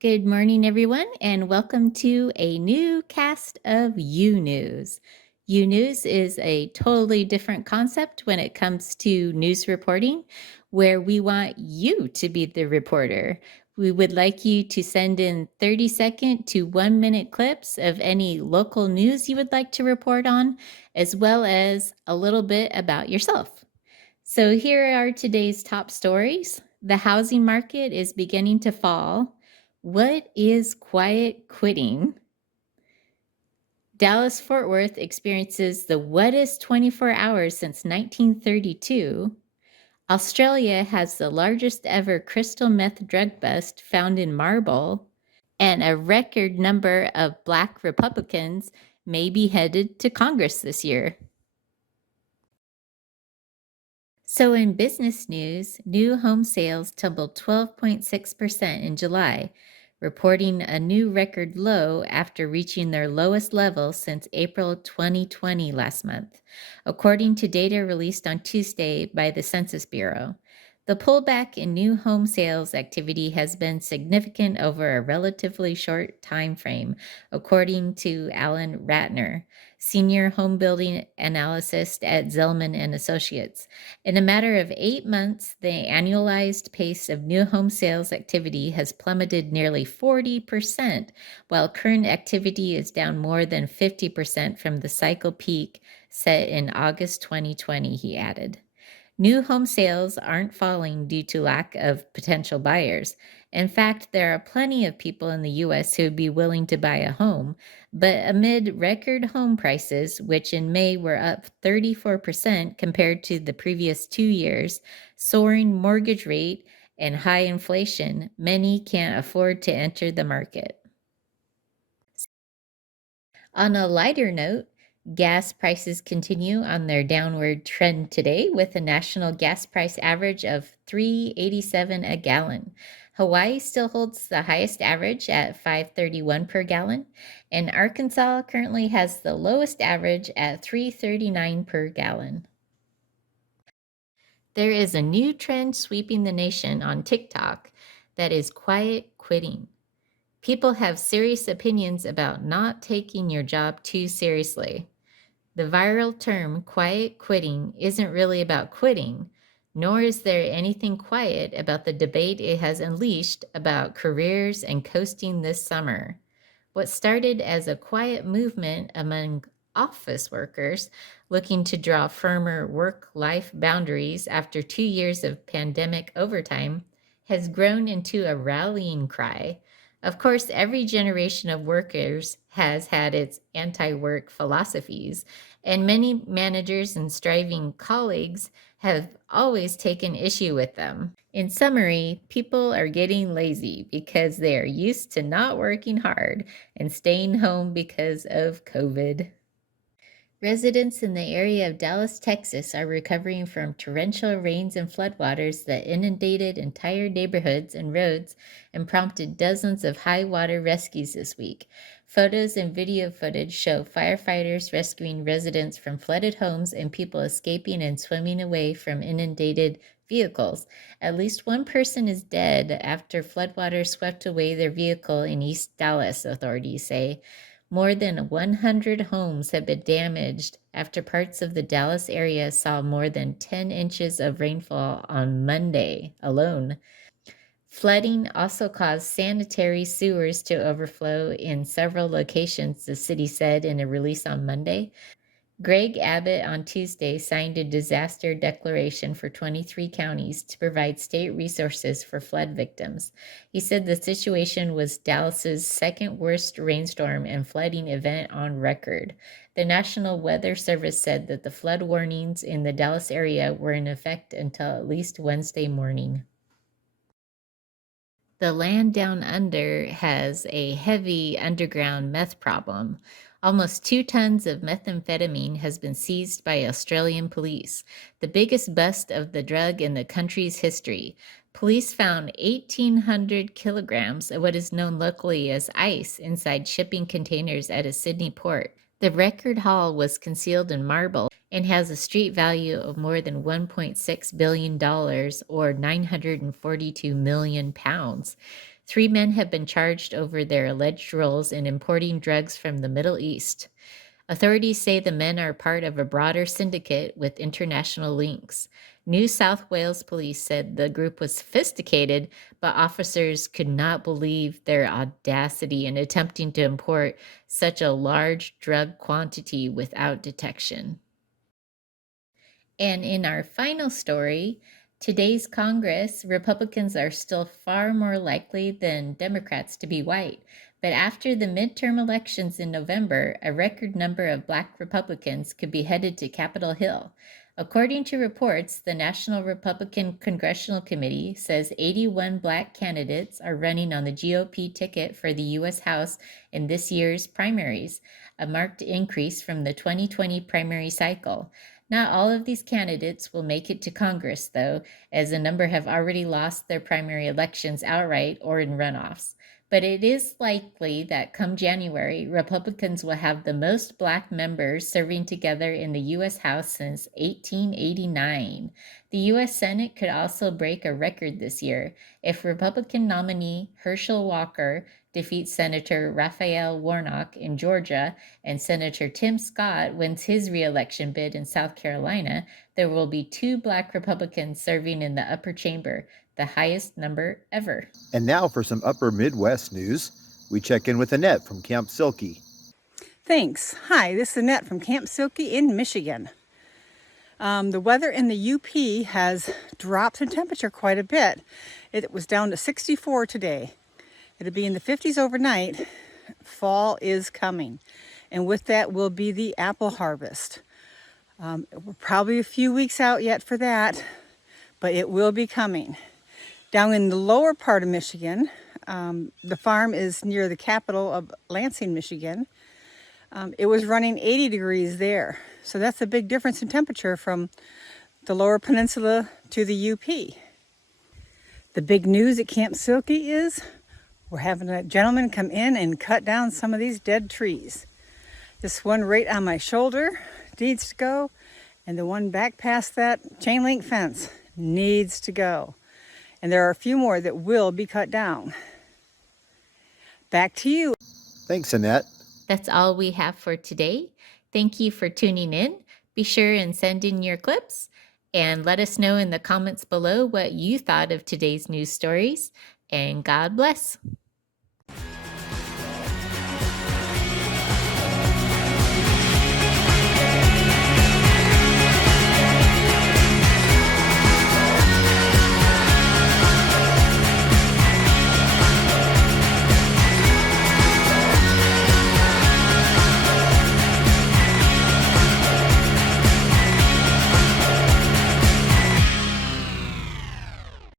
Good morning, everyone, and welcome to a new cast of U News. U News is a totally different concept when it comes to news reporting, where we want you to be the reporter. We would like you to send in 30-second to 1-minute clips of any local news you would like to report on, as well as a little bit about yourself. So here are today's top stories. The housing market is beginning to fall. What is quiet quitting? Dallas-Fort Worth experiences the wettest 24 hours since 1932. Australia has the largest ever crystal meth drug bust found in marble. And a record number of Black Republicans may be headed to Congress this year. So in business news, new home sales tumbled 12.6% in July, reporting a new record low after reaching their lowest level since April 2020 last month, according to data released on Tuesday by the Census Bureau. The pullback in new home sales activity has been significant over a relatively short time frame, according to Alan Ratner, senior home building analyst at Zelman and Associates. In a matter of 8 months, the annualized pace of new home sales activity has plummeted nearly 40%, while current activity is down more than 50% from the cycle peak set in August 2020, he added. New home sales aren't falling due to lack of potential buyers. In fact, there are plenty of people in the U.S. who would be willing to buy a home, but amid record home prices, which in May were up 34% compared to the previous 2 years, soaring mortgage rate, and high inflation, many can't afford to enter the market. On a lighter note, gas prices continue on their downward trend today with a national gas price average of $3.87 a gallon. Hawaii still holds the highest average at $5.31 per gallon, and Arkansas currently has the lowest average at $3.39 per gallon. There is a new trend sweeping the nation on TikTok that is quiet quitting. People have serious opinions about not taking your job too seriously. The viral term quiet quitting isn't really about quitting, nor is there anything quiet about the debate it has unleashed about careers and coasting this summer. What started as a quiet movement among office workers looking to draw firmer work-life boundaries after 2 years of pandemic overtime has grown into a rallying cry. Of course, every generation of workers has had its anti-work philosophies, and many managers and striving colleagues have always taken issue with them. In summary, people are getting lazy because they are used to not working hard and staying home because of COVID. Residents in the area of Dallas, Texas are recovering from torrential rains and floodwaters that inundated entire neighborhoods and roads and prompted dozens of high water rescues this week. Photos and video footage show firefighters rescuing residents from flooded homes and people escaping and swimming away from inundated vehicles. At least one person is dead after floodwaters swept away their vehicle in East Dallas, authorities say. More than 100 homes have been damaged after parts of the Dallas area saw more than 10 inches of rainfall on Monday alone. Flooding also caused sanitary sewers to overflow in several locations, the city said in a release on Monday. Greg Abbott on Tuesday signed a disaster declaration for 23 counties to provide state resources for flood victims. He said the situation was Dallas's second worst rainstorm and flooding event on record. The National Weather Service said that the flood warnings in the Dallas area were in effect until at least Wednesday morning. The land down under has a heavy underground meth problem. Almost 2 tons of methamphetamine has been seized by Australian police, the biggest bust of the drug in the country's history. Police found 1,800 kilograms of what is known locally as ice inside shipping containers at a Sydney port. The record haul was concealed in marble and has a street value of more than $1.6 billion or 942 million pounds. 3 men have been charged over their alleged roles in importing drugs from the Middle East. Authorities say the men are part of a broader syndicate with international links. New South Wales police said the group was sophisticated, but officers could not believe their audacity in attempting to import such a large drug quantity without detection. And in our final story, today's Congress, Republicans are still far more likely than Democrats to be white. But after the midterm elections in November, a record number of Black Republicans could be headed to Capitol Hill. According to reports, the National Republican Congressional Committee says 81 Black candidates are running on the GOP ticket for the U.S. House in this year's primaries, a marked increase from the 2020 primary cycle. Not all of these candidates will make it to Congress, though, as a number have already lost their primary elections outright or in runoffs. But it is likely that come January, Republicans will have the most Black members serving together in the U.S. House since 1889. The U.S. Senate could also break a record this year if Republican nominee Herschel Walker defeats Senator Raphael Warnock in Georgia and Senator Tim Scott wins his re-election bid in South Carolina. There will be 2 Black Republicans serving in the upper chamber, the highest number ever. And now for some upper Midwest news, we check in with Annette from Camp Silky. Thanks. Hi, this is Annette from Camp Silky in Michigan. The weather in the UP has dropped in temperature quite a bit. It was down to 64 today. It'll be in the 50s overnight. Fall is coming. And with that will be the apple harvest. We're probably a few weeks out yet for that, but it will be coming. Down in the lower part of Michigan, the farm is near the capital of Lansing, Michigan. It was running 80 degrees there. So that's a big difference in temperature from the lower peninsula to the UP. The big news at Camp Silky is we're having a gentleman come in and cut down some of these dead trees. This one right on my shoulder needs to go, and the one back past that chain link fence needs to go. And there are a few more that will be cut down. Back to you. Thanks, Annette. That's all we have for today. Thank you for tuning in. Be sure and send in your clips and let us know in the comments below what you thought of today's news stories. And God bless.